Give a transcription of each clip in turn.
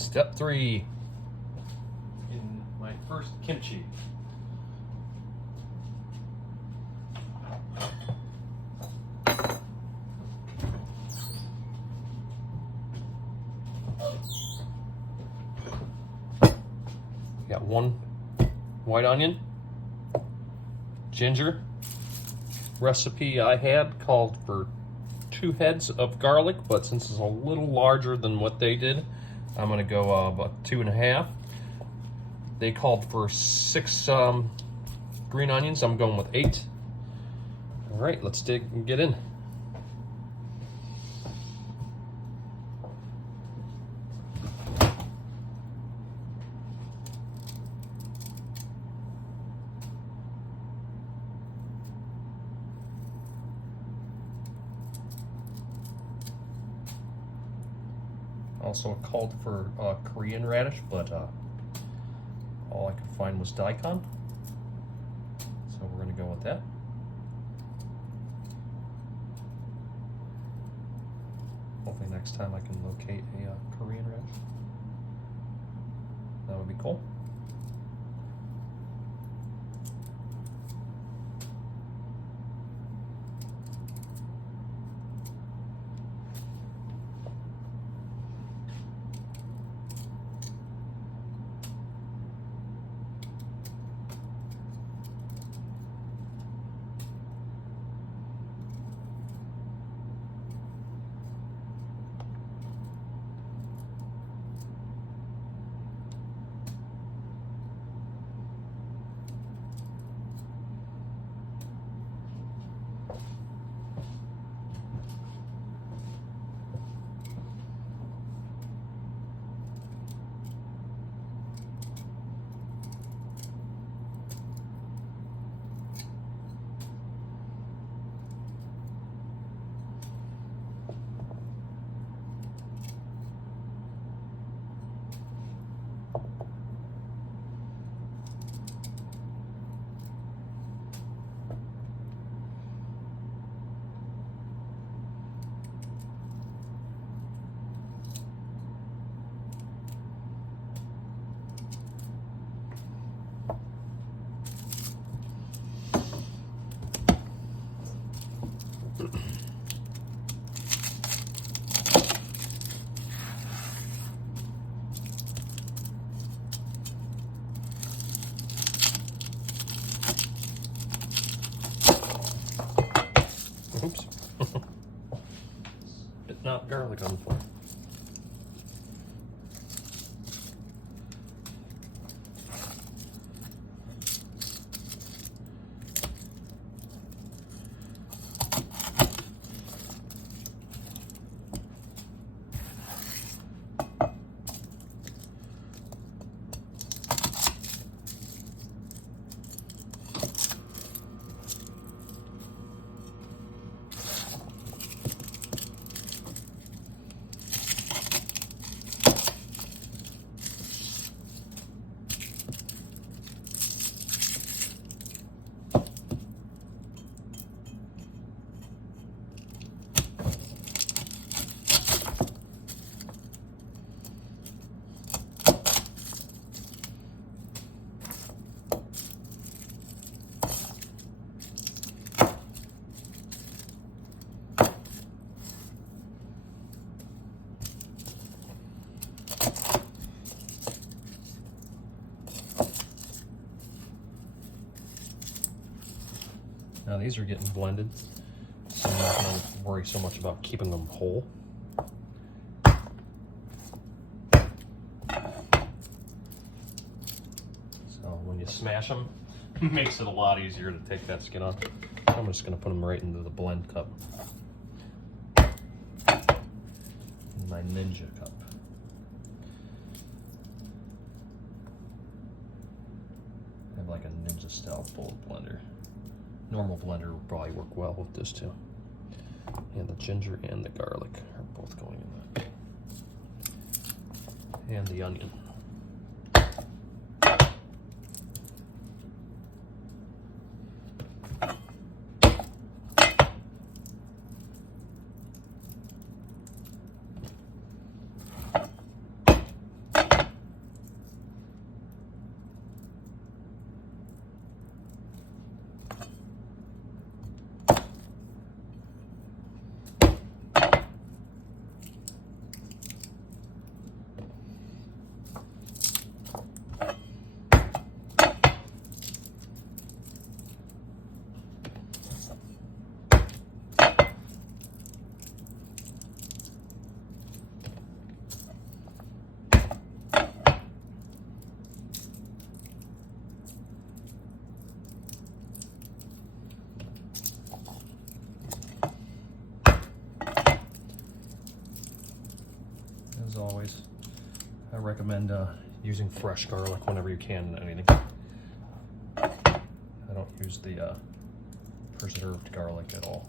Step 3 in my first kimchi. Got 1 white onion, ginger. Recipe I had called for 2 heads of garlic, but since it's a little larger than what they did, I'm gonna go about 2.5. They called for 6 green onions. I'm going with 8. All right, let's dig and get in. Also called for Korean radish, but all I could find was daikon. So we're gonna go with that. Hopefully next time I can locate a Korean radish. That would be cool. Oops. Spitting out garlic on the floor. Now these are getting blended, so I'm not going to worry so much about keeping them whole. So when you smash them, it makes it a lot easier to take that skin off. I'm just going to put them right into the blend cup. In my Ninja cup. I have like a Ninja style bullet blender. Normal blender will probably work well with this too. And the ginger and the garlic are both going in that. And the onion. as always, I recommend using fresh garlic whenever you can in anything. I don't use the preserved garlic at all.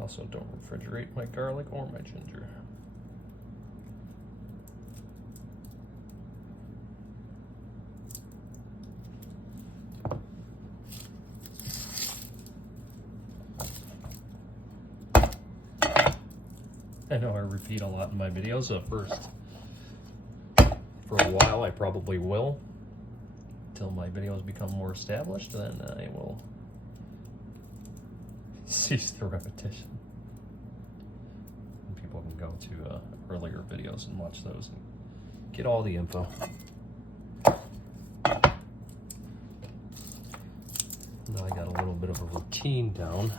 Also, don't refrigerate my garlic or my ginger. I know I repeat a lot in my videos at first. For a while, I probably will. Until my videos become more established, then I will cease the repetition. And people can go to earlier videos and watch those and get all the info. Now I got a little bit of a routine down.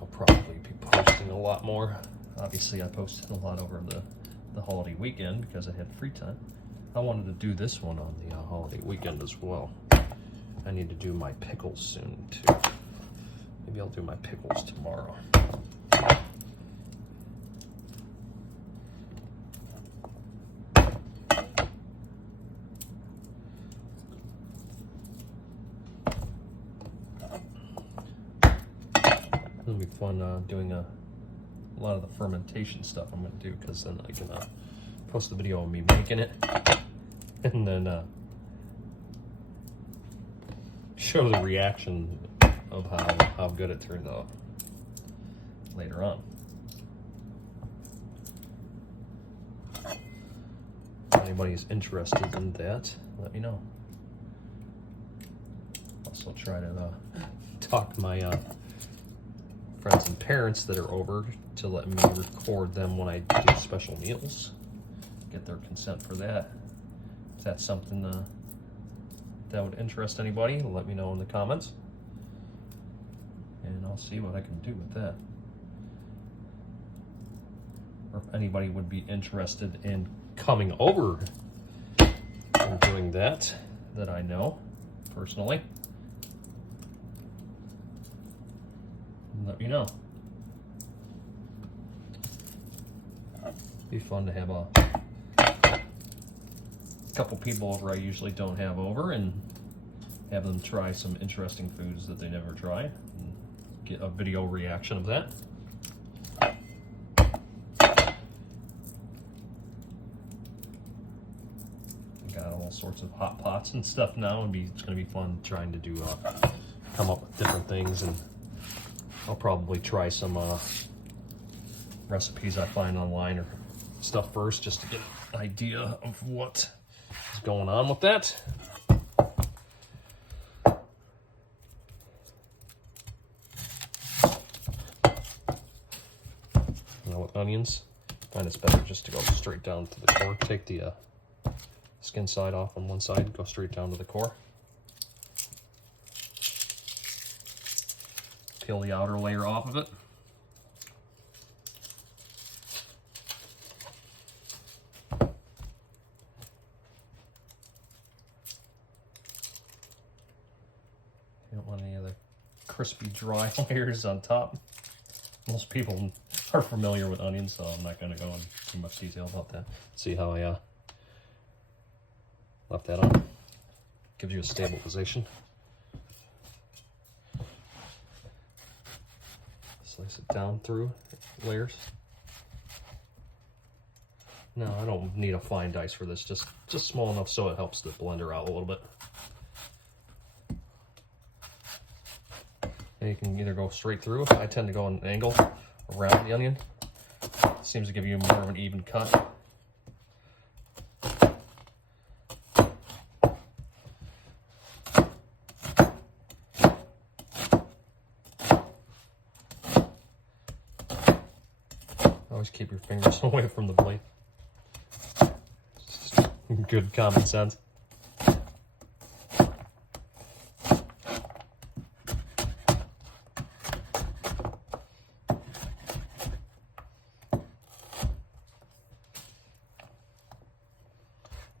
I'll probably be posting a lot more. Obviously, I posted a lot over the holiday weekend because I had free time. I wanted to do this one on the holiday weekend as well. I need to do my pickles soon too. Maybe I'll do my pickles tomorrow. It'll be fun doing a lot of the fermentation stuff I'm going to do, because then I can post the video of me making it and then show the reaction of how good it turned out later on. If anybody's interested in that, let me know. Also try to talk my friends and parents that are over to let me record them when I do special meals. Get their consent for that. If that's something that would interest anybody, let me know in the comments. And I'll see what I can do with that. Or if anybody would be interested in coming over and doing that I know personally, let me know. Be fun to have a couple people over I usually don't have over and have them try some interesting foods that they never try and get a video reaction of that. Got all sorts of hot pots and stuff now, and it's going to be fun trying to do come up with different things, and I'll probably try some recipes I find online or stuff first, just to get an idea of what is going on with that. Now with onions, I find it's better just to go straight down to the core. Take the skin side off on one side, go straight down to the core. Peel the outer layer off of it. You don't want any of the crispy, dry layers on top. Most people are familiar with onions, so I'm not going to go into too much detail about that. See how I left that on? Gives you a stable position. Slice it down through layers. No, I don't need a fine dice for this, just small enough so it helps the blender out a little bit. And you can either go straight through. I tend to go on an angle around the onion. It seems to give you more of an even cut. Always keep your fingers away from the blade. Good common sense.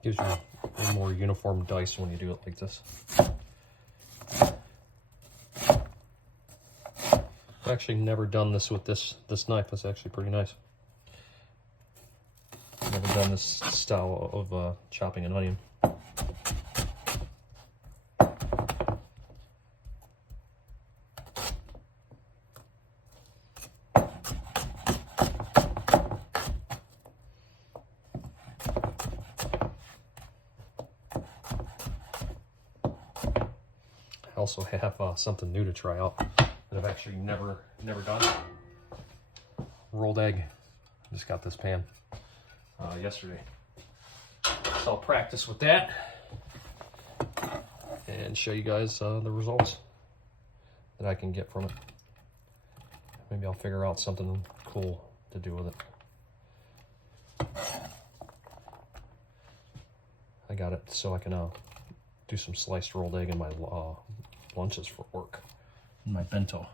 Gives you a more uniform dice when you do it like this. I've actually never done this with this knife. It's actually pretty nice. Never done this style of chopping an onion. I also have something new to try out that I've actually never done. Rolled egg. I just got this pan yesterday. So I'll practice with that and show you guys the results that I can get from it. Maybe I'll figure out something cool to do with it. I got it so I can do some sliced rolled egg in my lunches for work, in my bento.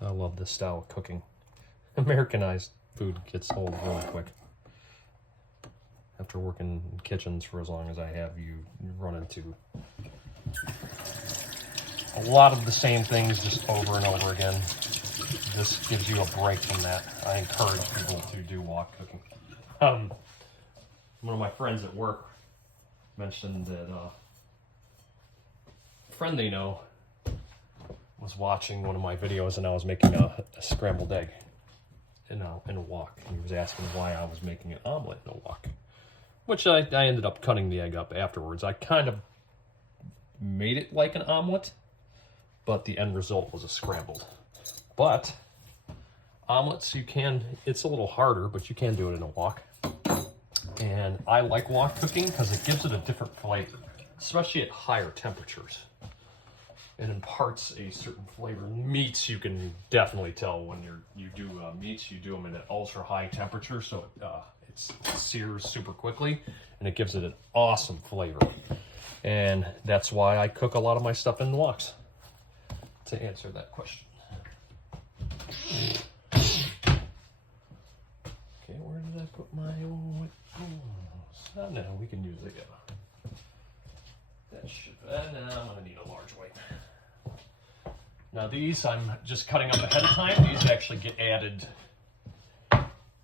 I love this style of cooking. Americanized food gets old really quick. After working in kitchens for as long as I have, you run into a lot of the same things just over and over again. This gives you a break from that. I encourage people to do wok cooking. One of my friends at work mentioned that a friend they know was watching one of my videos and I was making a scrambled egg in a wok. And he was asking why I was making an omelet in a wok, which I ended up cutting the egg up afterwards. I kind of made it like an omelet, but the end result was a scrambled. But omelets, it's a little harder, but you can do it in a wok. And I like wok cooking because it gives it a different flavor, especially at higher temperatures. It imparts a certain flavor. Meats, you can definitely tell when you do meats, you do them at an ultra high temperature, so it sears super quickly, and it gives it an awesome flavor. And that's why I cook a lot of my stuff in woks, to answer that question. Okay, where did I put my own? Oh, no, we can use it. That should. No, I'm gonna need a large wipe. Now these, I'm just cutting up ahead of time. These actually get added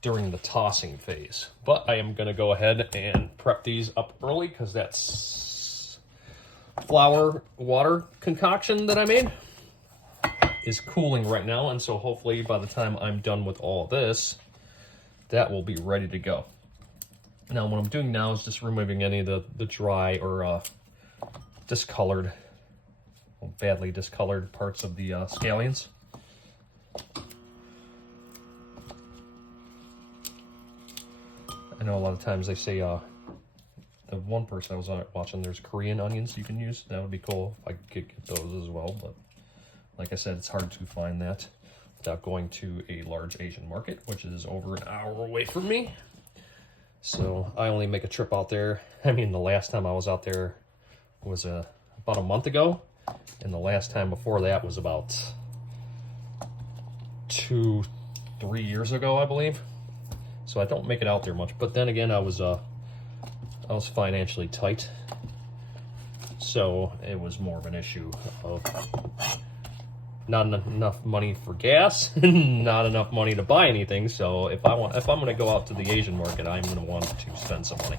during the tossing phase, but I am gonna go ahead and prep these up early because that's flour water concoction that I made is cooling right now, and so hopefully by the time I'm done with all this, that will be ready to go. Now what I'm doing now is just removing any of the dry or discolored, badly discolored parts of the scallions. I know a lot of times they say, the one person I was watching, there's Korean onions you can use. That would be cool if I could get those as well, but like I said, it's hard to find that without going to a large Asian market, which is over an hour away from me. So I only make a trip out there. I mean, the last time I was out there was about a month ago, and the last time before that was about 2-3 years ago, I believe. So I don't make it out there much. But then again, I was financially tight, so it was more of an issue of not enough money for gas, not enough money to buy anything. So if I'm going to go out to the Asian market, I'm going to want to spend some money,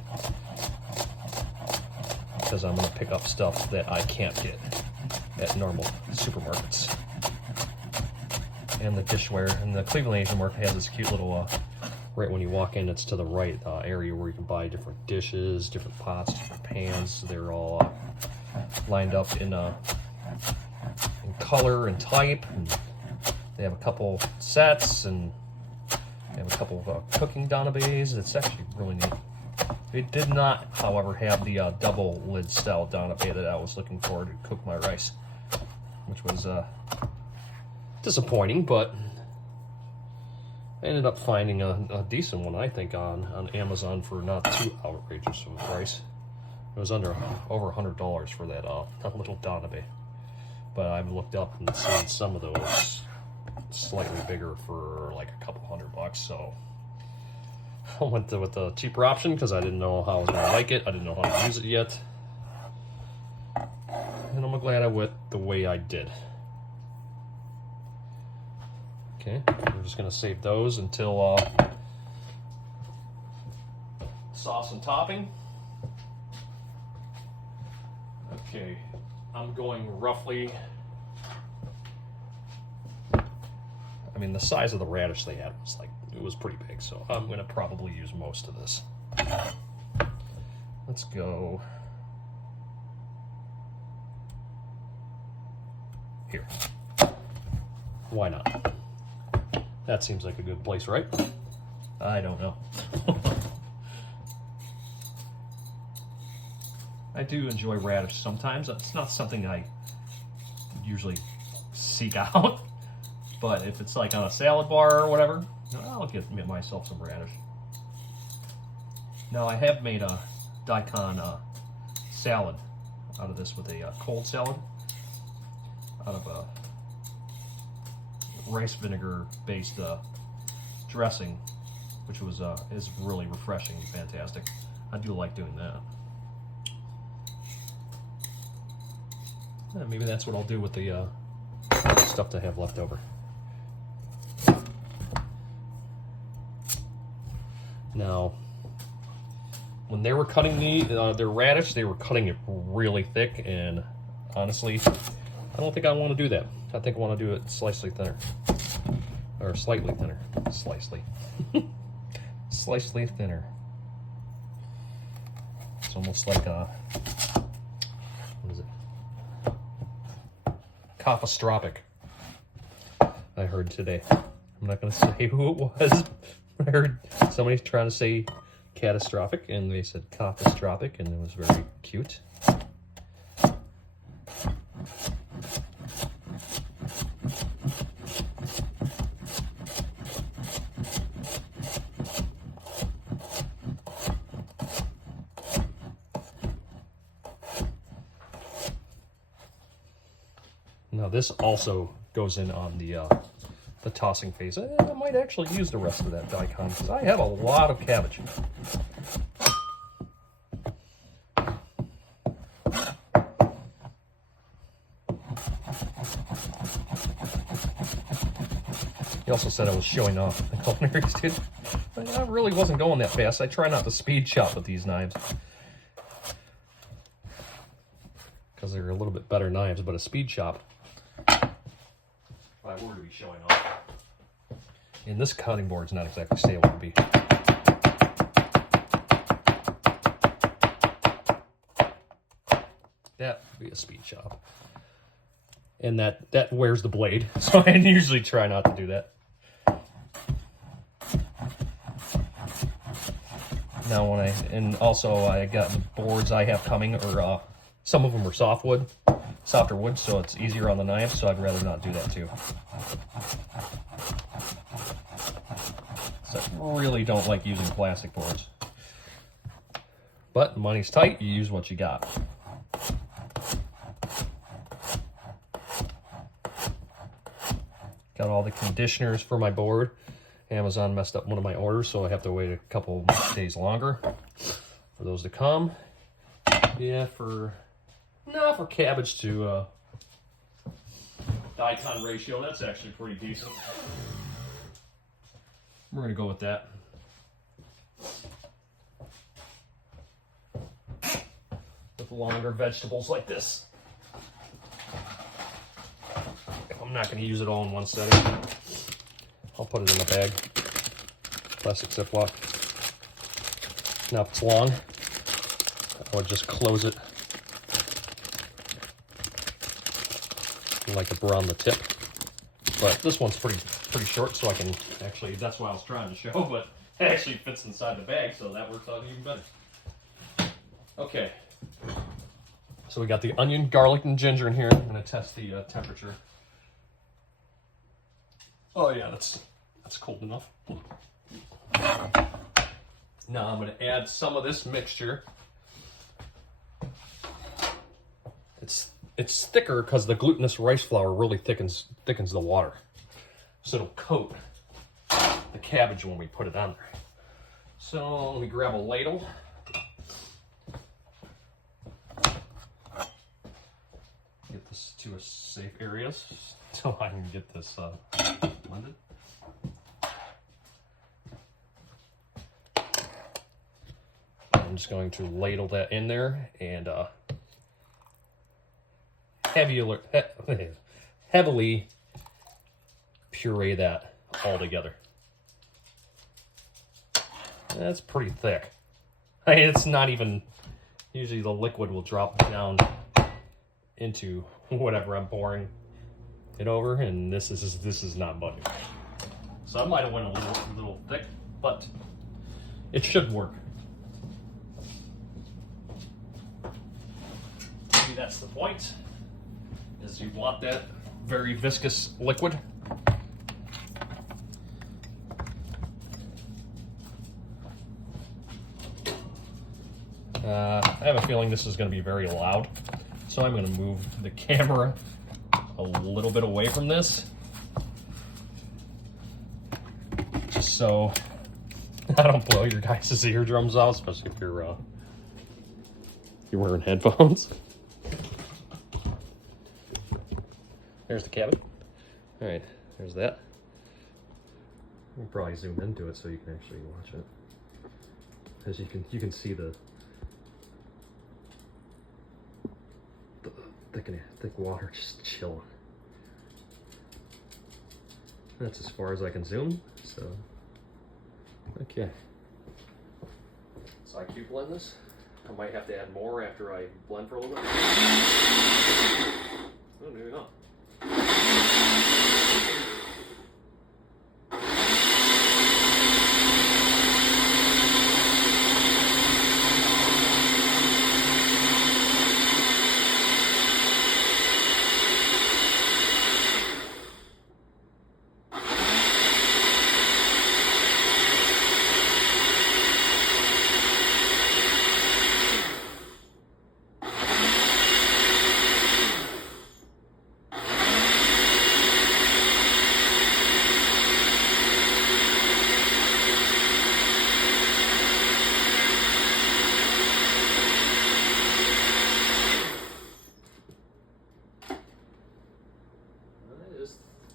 because I'm going to pick up stuff that I can't get at normal supermarkets. And the dishware, and the Cleveland Asian market has this cute little, right when you walk in, it's to the right, area where you can buy different dishes, different pots, different pans. They're all lined up in color and type, and they have a couple sets, and they have a couple of cooking donabes. It's actually really neat. It did not, however, have the double lid style donabe that I was looking for to cook my rice, which was disappointing, but I ended up finding a decent one, I think, on Amazon for not too outrageous of a price. It was over $100 for that little donabe. But I've looked up and seen some of those slightly bigger for like a couple $100, so I went with the cheaper option because I didn't know how I was going to like it. I didn't know how to use it yet. And I'm glad I went the way I did. Okay, we're just going to save those until sauce and topping. Okay, I'm going roughly, I mean, the size of the radish they had was like, it was pretty big, so I'm going to probably use most of this. Let's go here. Why not? That seems like a good place, right? I don't know. I do enjoy radish sometimes. It's not something I usually seek out, but if it's like on a salad bar or whatever, I'll get myself some radish. Now, I have made a daikon salad out of this with a cold salad out of a rice vinegar based dressing, which was is really refreshing and fantastic. I do like doing that. Yeah, maybe that's what I'll do with the stuff I have left over. Now, when they were cutting their radish, they were cutting it really thick, and honestly, I don't think I want to do that. I think I want to do it slightly thinner. Or slightly thinner. Slightly. Slightly thinner. It's almost like a, what is it? Catastrophic. I heard today. I'm not going to say who it was. I heard somebody trying to say catastrophic, and they said catastrophic, and it was very cute. Now this also goes in on the tossing phase. I might actually use the rest of that daikon because I have a lot of cabbage. He also said I was showing off the culinary skills. I really wasn't going that fast. I try not to speed chop with these knives because they're a little bit better knives, but a speed chop, if I were to be showing off. And this cutting board's not exactly stable to be. That would be a speed chop. And that wears the blade, so I usually try not to do that. Now also I got the boards I have coming, or some of them are softer wood, so it's easier on the knife, so I'd rather not do that too. So I really don't like using plastic boards. But money's tight, you use what you got. Got all the conditioners for my board. Amazon messed up one of my orders, so I have to wait a couple days longer for those to come. Yeah, for cabbage to daikon ratio, that's actually pretty decent. We're gonna go with that. With longer vegetables like this. I'm not gonna use it all in one setting. I'll put it in a bag. Plastic Ziploc. Now if it's long, I would just close it. I like to brown the tip. But this one's pretty short, so I can actually, that's why I was trying to show, but it actually fits inside the bag, so that works out even better. Okay. So we got the onion, garlic, and ginger in here. I'm going to test the temperature. Oh yeah, that's cold enough. Now I'm going to add some of this mixture. It's thicker because the glutinous rice flour really thickens the water, so it'll coat the cabbage when we put it on there. So let me grab a ladle. Get this to a safe area so I can get this blended. I'm just going to ladle that in there and heavily puree that all together. That's pretty thick. I mean, it's not even, usually the liquid will drop down into whatever I'm pouring it over, and this is not budging. So I might have went a little thick, but it should work. Maybe that's the point, is you want that very viscous liquid. I have a feeling this is going to be very loud, so I'm going to move the camera a little bit away from this, just so I don't blow your guys' eardrums out, especially if you're wearing headphones. There's the cabbage. All right, there's that. We'll probably zoom into it so you can actually watch it, as you can see the thick water just chilling. That's as far as I can zoom. So okay. So I keep blend this. I might have to add more after I blend for a little bit. Oh, maybe not.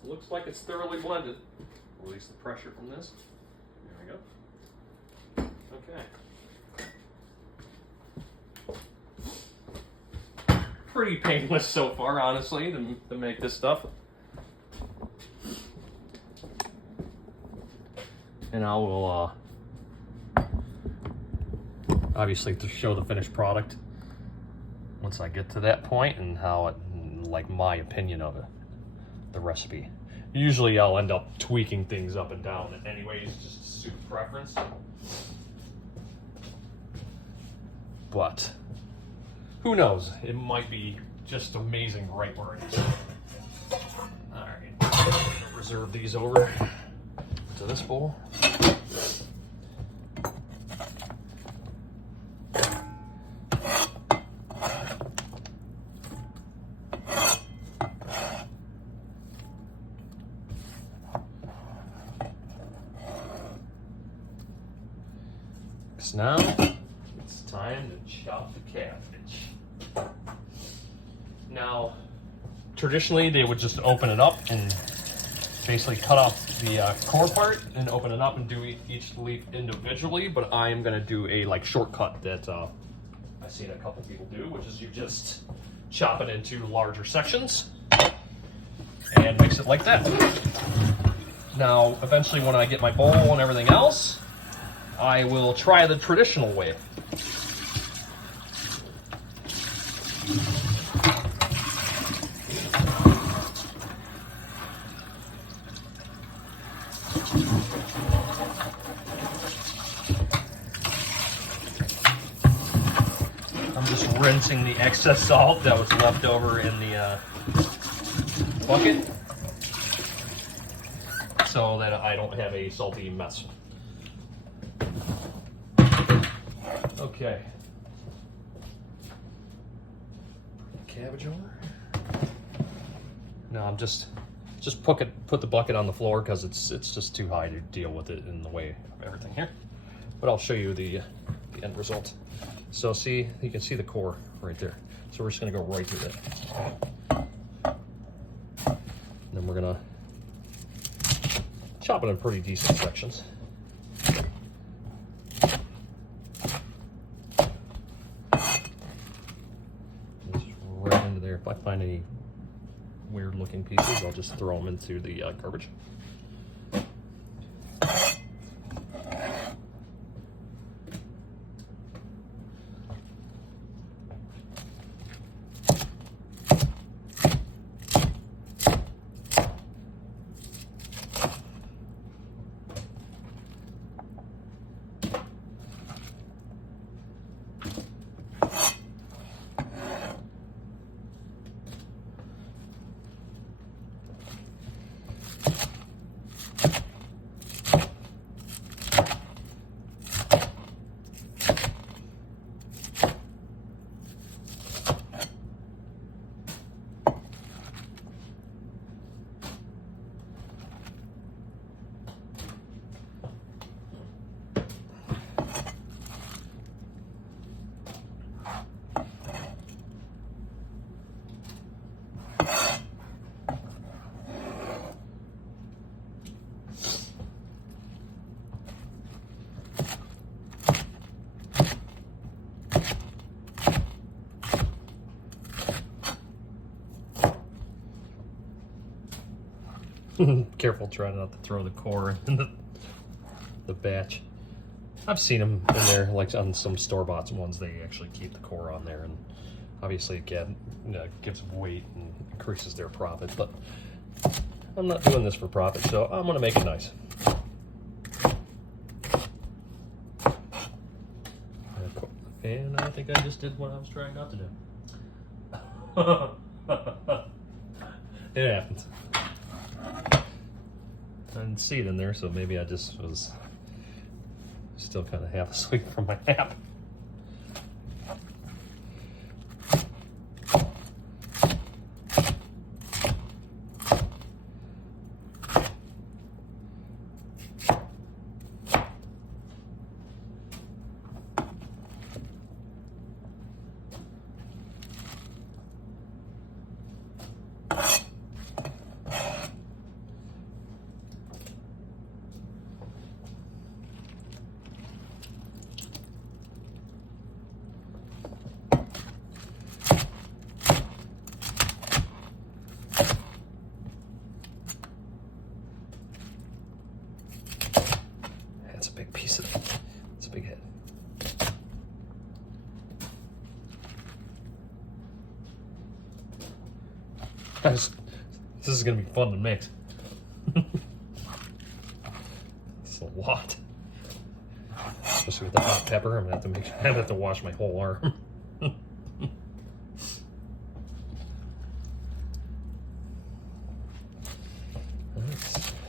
Looks like it's thoroughly blended. Release the pressure from this. There we go. Okay. Pretty painless so far, honestly, to make this stuff. And I will obviously to show the finished product once I get to that point, and how it, like, my opinion of it, the recipe. Usually I'll end up tweaking things up and down anyways, just to suit preference. But who knows? It might be just amazing right where it is. Alright, reserve these over to this bowl. Now it's time to chop the cabbage. Now, traditionally they would just open it up and basically cut off the core part and open it up and do each leaf individually, but I am going to do a shortcut that I've seen a couple people do, which is you just chop it into larger sections and mix it like that. Now, eventually when I get my bowl and everything else, I will try the traditional way. just rinsing the excess salt that was left over in the bucket so that I don't have a salty mess. Okay. Cabbage over. Now I'm just put the bucket on the floor because it's just too high to deal with it in the way of everything here. But I'll show you the end result. So see, you can see the core right there. So we're just gonna go right through that. And then we're gonna chop it in pretty decent sections. Just right into there. If I find any weird looking pieces, I'll just throw them into the garbage. Careful trying not to throw the core in the batch. I've seen them in there, like on some store-bought ones, they actually keep the core on there, and obviously again, gives them weight and increases their profit, but I'm not doing this for profit, so I'm gonna make it nice. And I think I just did what I was trying not to do. It happens. I didn't see it in there, so maybe I just was still kind of half asleep from my nap. That's a big piece of it. It's a big head. This is gonna be fun to mix. It's a lot. Especially with the hot pepper, I'm gonna have to wash my whole arm.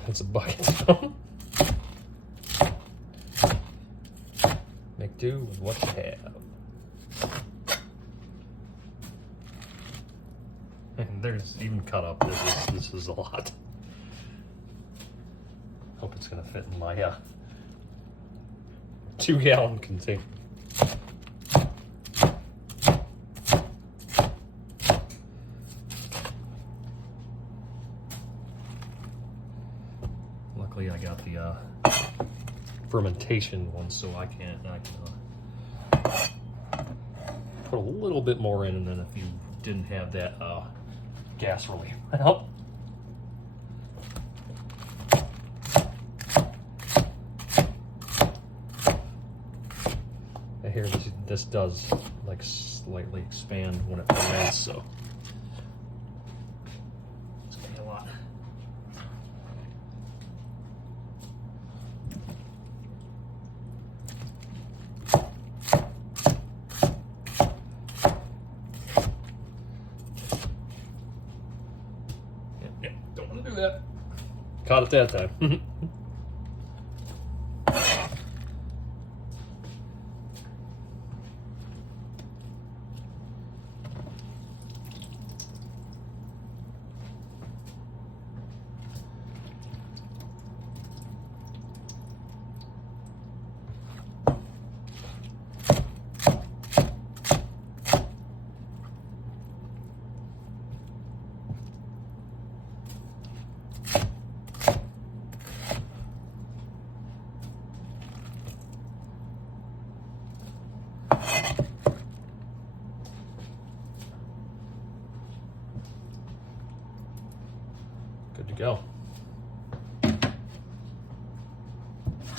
That's a bucket. Make do with what you have. And there's even cut up. This is a lot. Hope it's gonna fit in my 2-gallon container. Luckily, I got the fermentation one, so I can put a little bit more in, and then if you didn't have that gas relief. Well, I hear this does like slightly expand when it ferments, so it's gonna be a lot. Caught it that time. Good to go.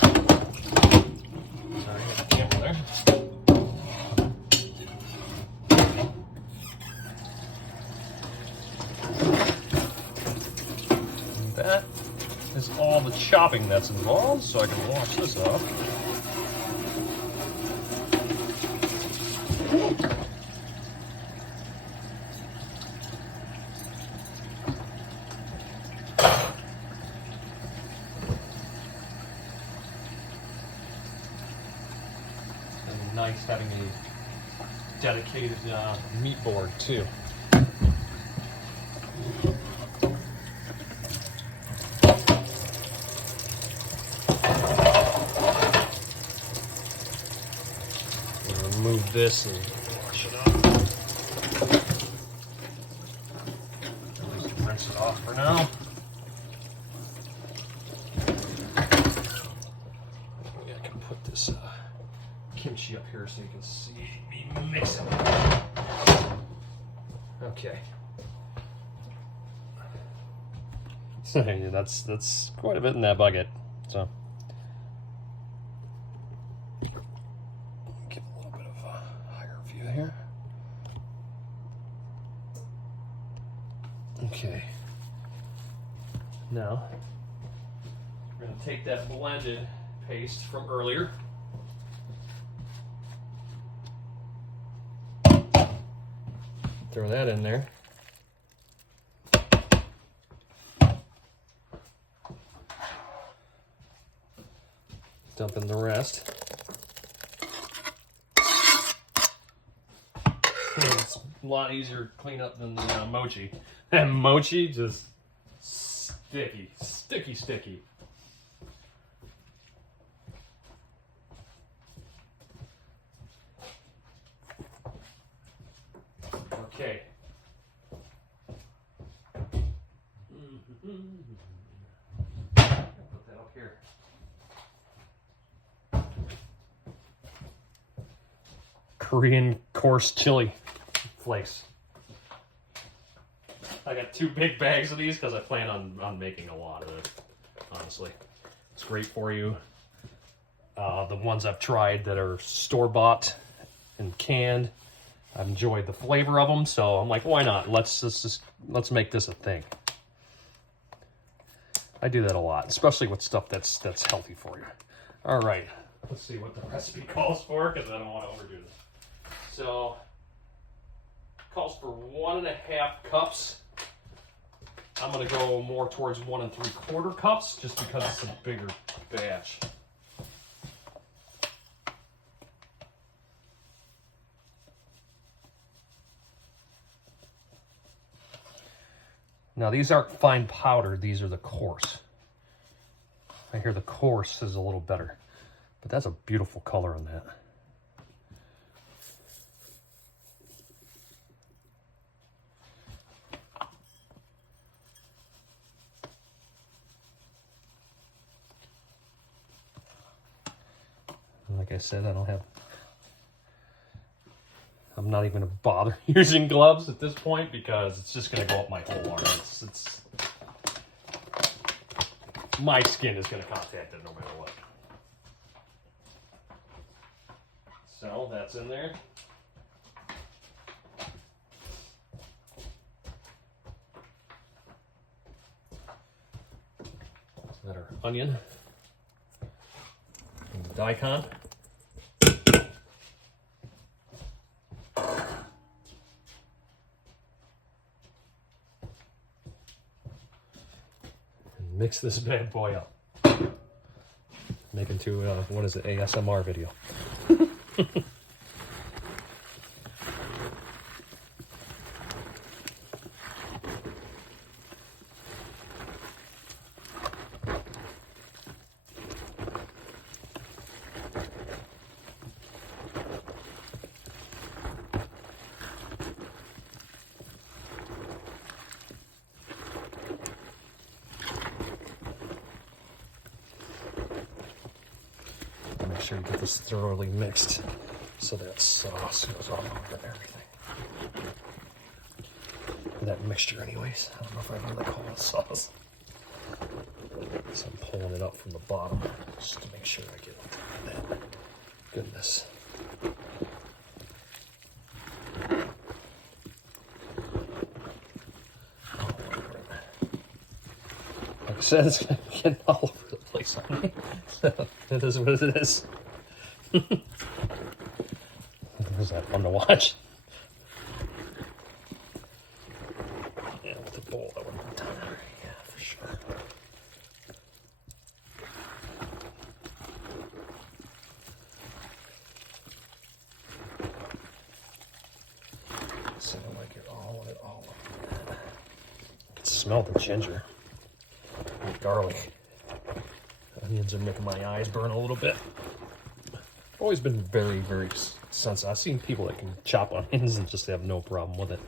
Sorry, I got the camera there. And that is all the chopping that's involved, so I can wash this off. Nice having a dedicated meat board too. Remove this and wash it off. Just rinse it off for now. Maybe I can put this kimchi up here so you can see me mixing it. Okay. that's quite a bit in that bucket. So give a little bit of a higher view here. Okay. Now we're going to take that blended paste from earlier. Throw that in there. Dump in the rest. It's a lot easier to clean up than the mochi. And mochi just sticky, sticky, sticky. Okay. Put that up here. Korean coarse chili flakes. I got 2 big bags of these because I plan on making a lot of it. Honestly, it's great for you. The ones I've tried that are store-bought and canned, I've enjoyed the flavor of them, so I'm like, why not? Let's make this a thing. I do that a lot, especially with stuff that's healthy for you. All right, let's see what the recipe calls for, because I don't want to overdo this. So, calls for 1.5 cups. I'm gonna go more towards 1 3/4 cups, just because it's a bigger batch. Now these aren't fine powder, these are the coarse. I hear the coarse is a little better, but that's a beautiful color on that. Like I said, I'm not even gonna bother using gloves at this point because it's just gonna go up my whole arm. It's my skin is gonna contact it no matter what. So that's in there. That our onion and the daikon. Mix this bad boy up. Make into, what is it, ASMR video. Make sure you get this thoroughly mixed so that sauce goes all over everything. That mixture anyways. I don't know if I really call it sauce. So I'm pulling it up from the bottom just to make sure I get that goodness. Like I said, it's getting all over the place on me. It is what it is. Was that fun to watch? Yeah, with the bowl that would have been done. Yeah, for sure. So I like it all over that. I can smell the ginger and garlic. Onions are making my eyes burn a little bit. Always been very, very sensitive. I've seen people that can chop onions and just have no problem with it.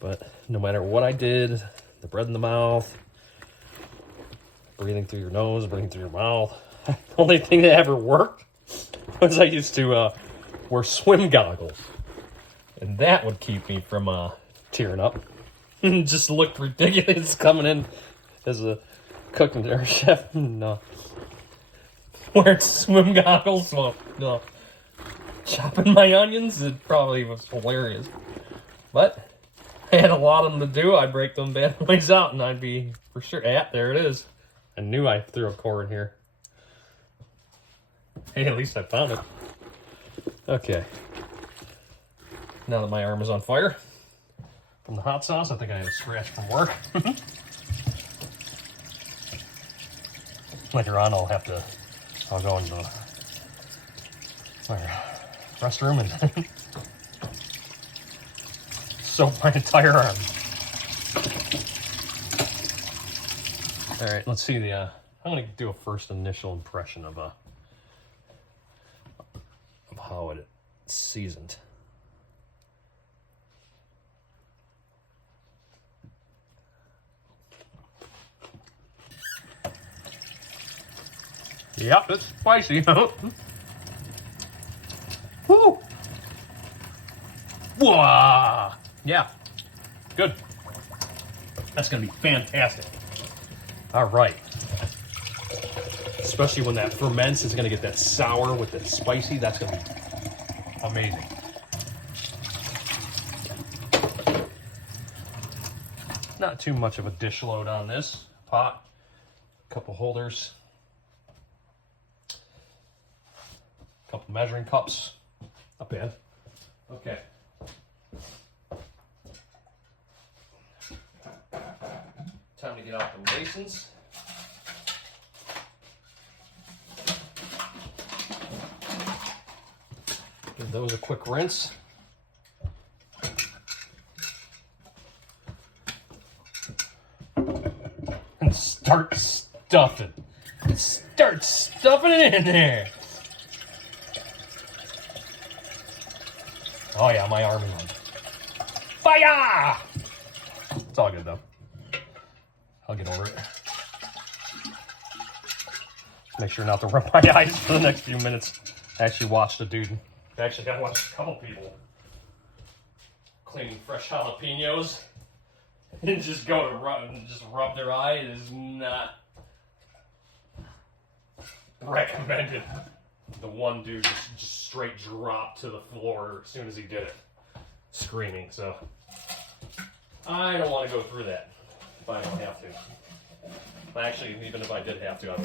But no matter what I did, the bread in the mouth, breathing through your nose, breathing through your mouth, the only thing that ever worked was I used to wear swim goggles. And that would keep me from tearing up. Just looked ridiculous coming in as a cook or chef. No. Wearing swim goggles while chopping my onions, it probably was hilarious. But I had a lot of them to do. I'd break them bad boys out and I'd be for sure. Yeah, there it is. I knew I threw a core in here. Hey, at least I found it. Okay. Now that my arm is on fire from the hot sauce, I think I have a scratch from work. Later on, I'll go into my restroom and soak my entire arm. All right, let's see I'm gonna do a first initial impression of how it's seasoned. Yep, it's spicy. Woo! Whoa! Yeah, good. That's gonna be fantastic. All right. Especially when that ferments, it's gonna get that sour with the spicy. That's gonna be amazing. Not too much of a dish load on this pot. Couple holders. Couple measuring cups. Not bad. Okay. Time to get out the raisins. Give those a quick rinse. And start stuffing. Start stuffing it in there. Oh yeah, my arm is on fire! It's all good though. I'll get over it. Make sure not to rub my eyes for the next few minutes. I actually watched a dude. I actually got to watch a couple people cleaning fresh jalapenos and just go to rub their eye. It is not recommended. The one dude just straight dropped to the floor as soon as he did it, screaming. So I don't want to go through that if I don't have to. Actually, even if I did have to, I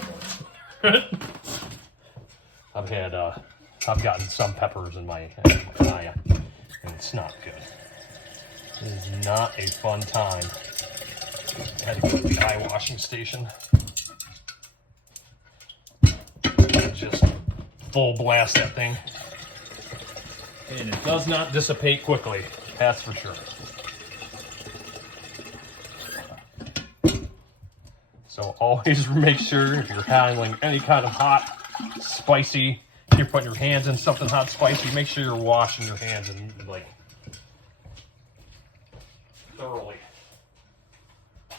would go. I've gotten some peppers in my eye, and it's not good. It is not a fun time Had to go to the eye washing station. Just full blast that thing. And it does not dissipate quickly, that's for sure. So always make sure if you're handling any kind of hot, spicy, if you're putting your hands in something hot, spicy, make sure you're washing your hands and like thoroughly.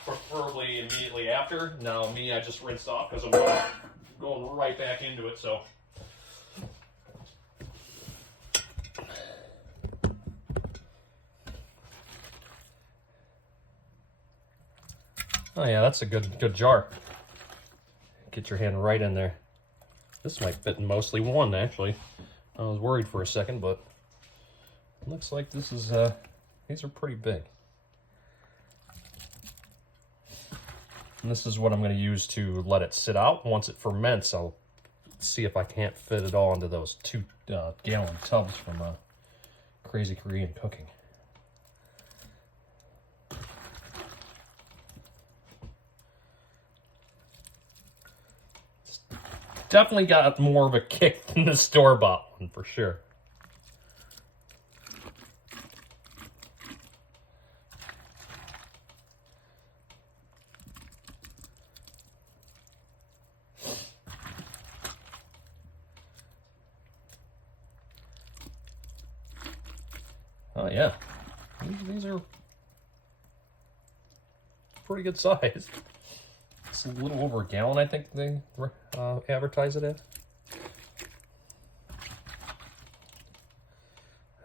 Preferably immediately after. Now me, I just rinsed off because I'm going right back into it, so. Oh yeah, that's a good jar. Get your hand right in there. This might fit in mostly one, actually. I was worried for a second, but it looks like this is, these are pretty big. And this is what I'm going to use to let it sit out. Once it ferments, I'll see if I can't fit it all into those 2-gallon tubs from Crazy Korean Cooking. It's definitely got more of a kick than the store-bought one, for sure. Oh yeah, these are pretty good size. It's a little over a gallon, I think they advertise it as.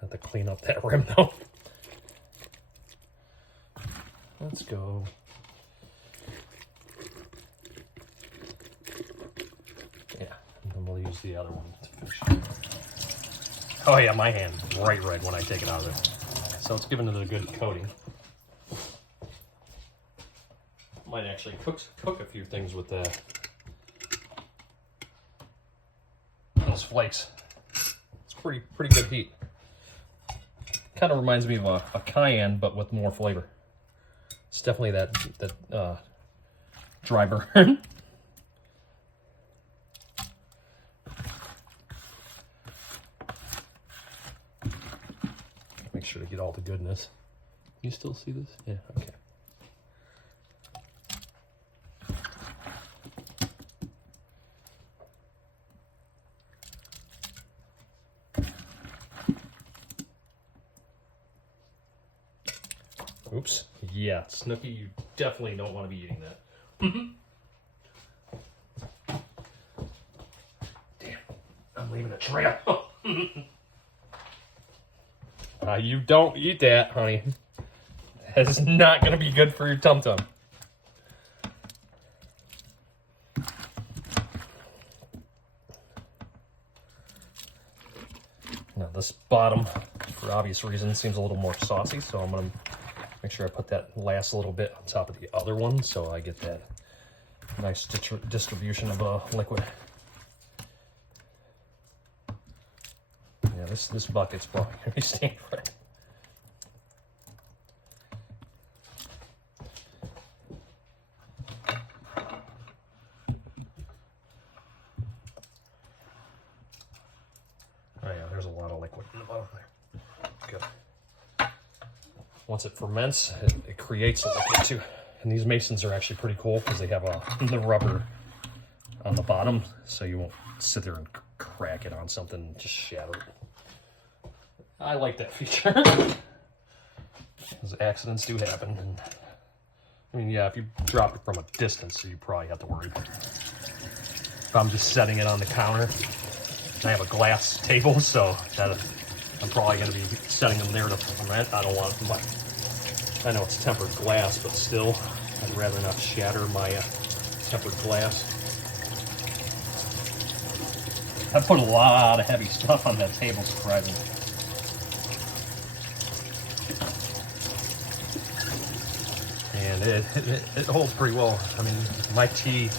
Have to clean up that rim though. Let's go. Yeah, and then we'll use the other one to finish. Oh yeah, my hand's bright red when I take it out of there. So it's giving it a good coating. Might actually cook a few things with those flakes. It's pretty good heat. Kind of reminds me of a cayenne, but with more flavor. It's definitely that dry burn. Make sure to get all the goodness. You still see this? Yeah, okay. Oops. Yeah, Snooky, you definitely don't want to be eating that. Damn, I'm leaving a trail. You don't eat that, honey. That is not going to be good for your tum-tum. Now this bottom, for obvious reasons, seems a little more saucy, so I'm going to make sure I put that last little bit on top of the other one so I get that nice distribution of liquid. Yeah, this bucket's probably going to be stained red. Oh yeah, there's a lot of liquid in the bottom there. Good. Once it ferments, it creates a liquid too. And these masons are actually pretty cool because they have the rubber on the bottom, so you won't sit there and crack it on something and just shatter it. I like that feature. Because accidents do happen. And, I mean, yeah, if you drop it from a distance, you probably have to worry. If I'm just setting it on the counter, I have a glass table, so I'm probably going to be setting them there to ferment. I don't want them, I know it's tempered glass, but still, I'd rather not shatter my tempered glass. I put a lot of heavy stuff on that table, surprisingly. And it holds pretty well. I mean, my tea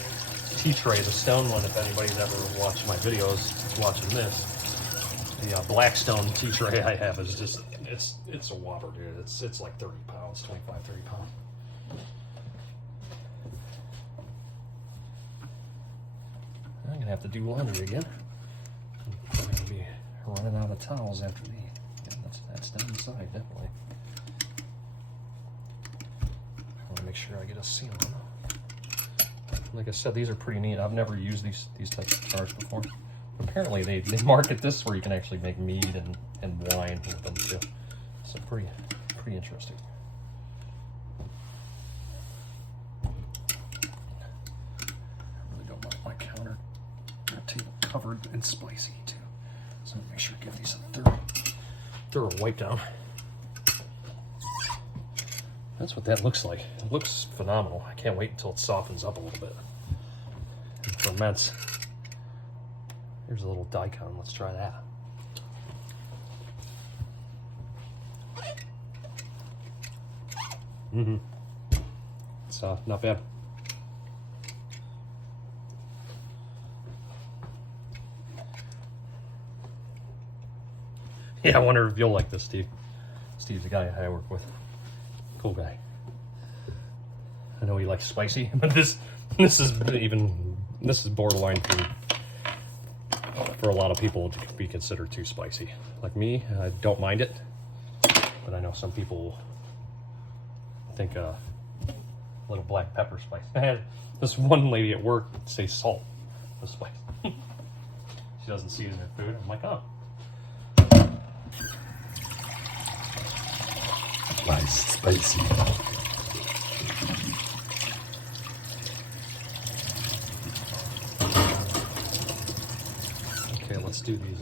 tray, the stone one, if anybody's ever watched my videos watching this, the Blackstone tea tray I have is just, it's a whopper, dude. It's like 30 pounds, 25, 30 pounds. I'm gonna have to do laundry again. I'm gonna be running out of towels after the. Yeah, that's down the side, definitely. I want to make sure I get a seal on them. Like I said, these are pretty neat. I've never used these types of jars before. Apparently, they market this where you can actually make mead and wine with them too. So pretty interesting. I really don't want my counter table covered and spicy too. So make sure to give these a thorough wipe down. That's what that looks like. It looks phenomenal. I can't wait until it softens up a little bit and ferments. Here's a little daikon. Let's try that. It's not bad. Yeah, I wonder if you'll like this, Steve. Steve's the guy I work with. Cool guy. I know he likes spicy, but this is borderline for a lot of people to be considered too spicy. Like me, I don't mind it, but I know some people think a little black pepper spice. I had this one lady at work say salt was spice. She doesn't season her food. I'm like, oh. Nice, spicy. Okay, let's do these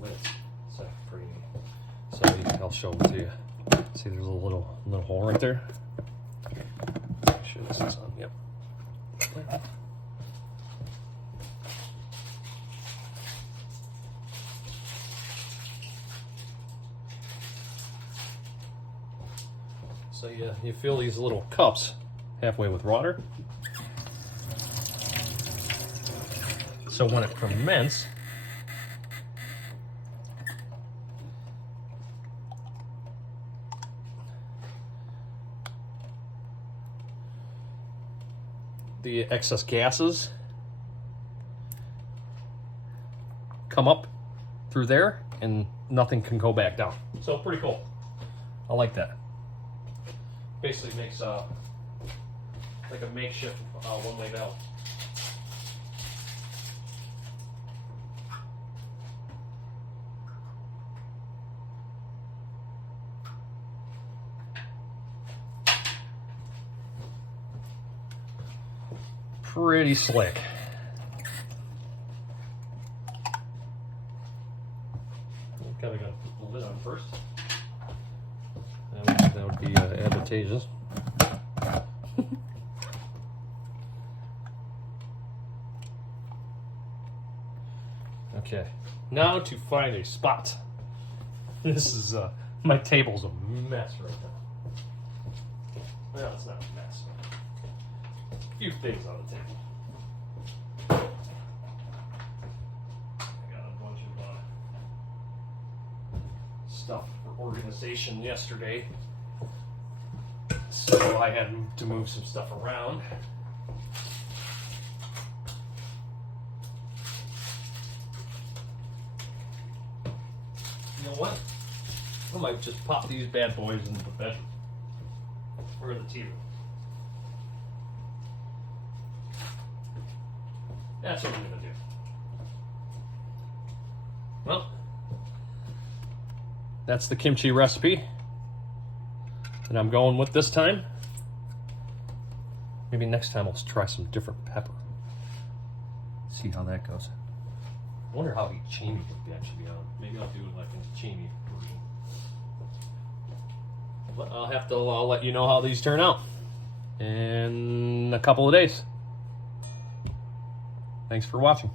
lids. So pretty neat. So I'll show them to you. See, there's a little hole right there. Make sure this is on. Yep. So you fill these little cups halfway with water. So when it ferments, the excess gases come up through there and nothing can go back down. So pretty cool. I like that. Basically makes like a makeshift one-way valve. Pretty slick. Kind of got to put the lid on first. That would be advantageous. Okay, now to find a spot. This is my table's a mess right now. Well, it's not a mess. A few things on the table. I got a bunch of stuff for organization yesterday, so I had to move some stuff around. You know what? I might just pop these bad boys into the bedroom or the TV room. That's what I'm gonna do. Well, that's the kimchi recipe that I'm going with this time. Maybe next time I'll try some different pepper. See how that goes. I wonder how Chini would be actually on. Maybe I'll do like a Chini version. But I'll let you know how these turn out in a couple of days. Thanks for watching.